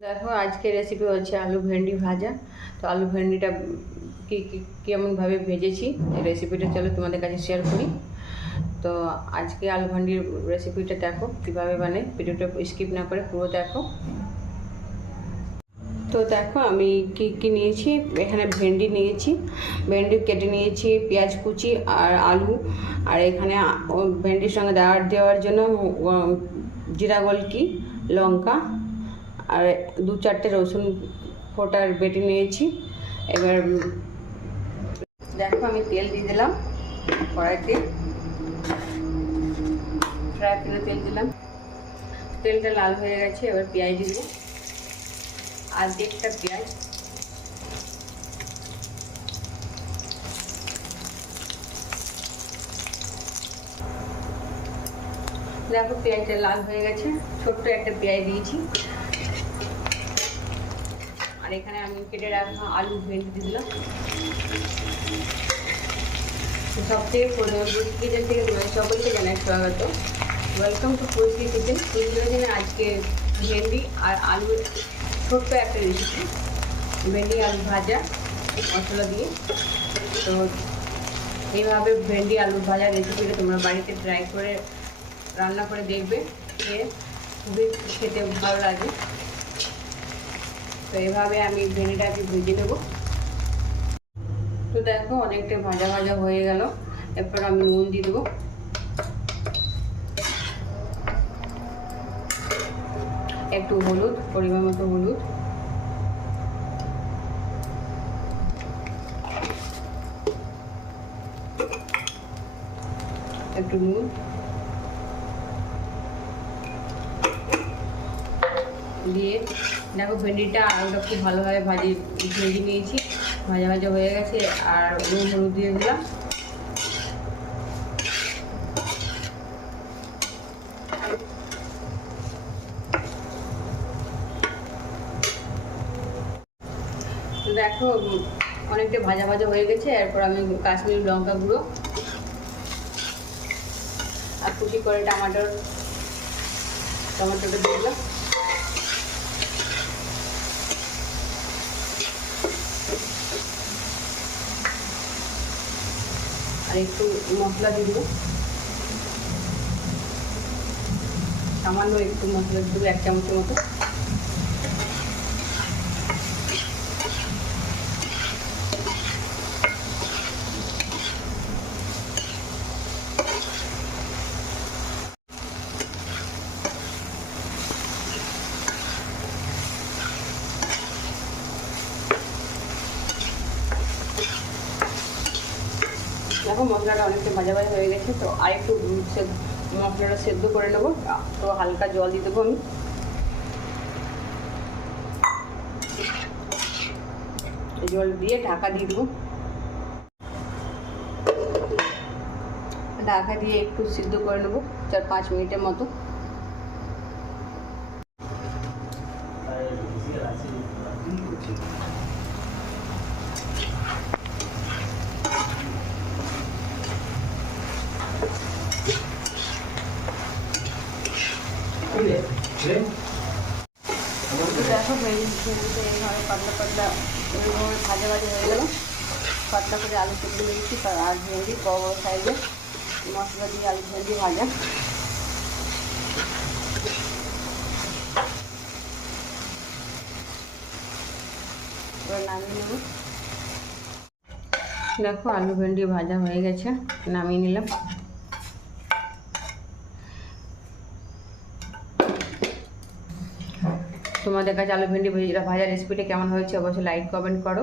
দেখো আজকে রেসিপি হচ্ছে আলু ভেন্ডি ভাজা। তো আলু ভেন্ডিটা কেমনভাবে ভেজেছি এই রেসিপিটা চলো তোমাদের কাছে শেয়ার করি। তো আজকে আলু ভেন্ডির রেসিপিটা দেখো কীভাবে বানাই, ভিডিওটা স্কিপ না করে পুরো দেখো। তো দেখো আমি কি নিয়েছি, এখানে ভেন্ডি নিয়েছি, ভেন্ডি কেটে নিয়েছি, পেঁয়াজ কুচি আর আলু, আর এখানে ভেন্ডির সঙ্গে দেওয়ার জন্য জিরা গোলকি, লঙ্কা আর 2-4টে রসুন ফোটার বেটে নিয়েছি। এবার দেখো আমি তেল দিয়ে দিলাম কড়াইতে, ফ্রাই প্যানে তেল দিলাম, তেলটা লাল হয়ে গেছে। এবার পেঁয়াজ দিয়ে দেবো, আর্ধেকটা পেঁয়াজ, দেখো পেঁয়াজটা লাল হয়ে গেছে। ছোট্ট একটা পেঁয়াজ দিয়েছি, আর এখানে আমি কেটে রাখা আলু ভেন্ডি দিয়ে দিলাম। সবথেকে প্রথমে পুষ্টি কিচেন থেকে তোমাদের সকলকে জানাই স্বাগত। ওয়েলকাম টু পুষ্টি কিচেন। কিচেনে আজকে ভেন্ডি আর আলু ছোট্ট একটা রেসিপি, ভেন্ডি আলু ভাজা মশলা দিয়ে। তো এইভাবে ভেন্ডি আলু ভাজা রেসিপিটা তোমরা বাড়িতে ট্রাই করে রান্না করে দেখবে, খুবই খেতে ভালো লাগে। তো এভাবে আমি ভেন্ডিটাকে ভেজে নেব। তো দেখো অনেকটা ভাজা ভাজা হয়ে গেল। এরপর আমি নুন দিয়ে দেবো, একটু হলুদ, পরিমাণ মতো হলুদ, একটু নুন দিয়ে দেখো ভেন্ডিটা আলুটা খুব ভালোভাবে ভেজে নিয়েছি, ভাজা ভাজা হয়ে গেছে। আর নুন হলুদ দিয়ে দিলাম। দেখো অনেকটা ভাজা ভাজা হয়ে গেছে। এরপর আমি কাশ্মীরি লঙ্কা গুঁড়ো আর কুচি করে টমেটোটা দিয়ে দিলাম। আর একটু মশলা দিয়ে দেবো, সামান্য একটু মশলা দিয়ে দেবো, 1 চামচের মতো। দেখো মশলাটা অনেকটা ভাজা ভাজা হয়ে গেছে। তো আর একটু মশলাটা সেদ্ধ করে নেবো। তো হালকা জল দিয়ে দেবো আমি। জল দিয়ে ঢাকা দিয়ে দেবো, ঢাকা দিয়ে একটু সিদ্ধ করে নেবো 4-5 মিনিটের মতো। দেখো ভেন্ডিতে এইভাবে পাতলা পাতলা এইভাবে ভাজা ভাজা হয়ে গেল। পাতলা করে আলু কেটে নিয়েছি আর ভেন্ডি বড় বড় সাইজের মশলা দিয়ে আলু ভেন্ডি ভাজা। এবার নামিয়ে নেব। দেখো আলু ভেন্ডি ভাজা হয়ে গেছে, নামিয়ে নিলাম। তোমাদের কাছে আলু ভেন্ডি ভাজা রেসিপিটা কেমন হয়েছে অবশ্যই লাইক কমেন্ট করো।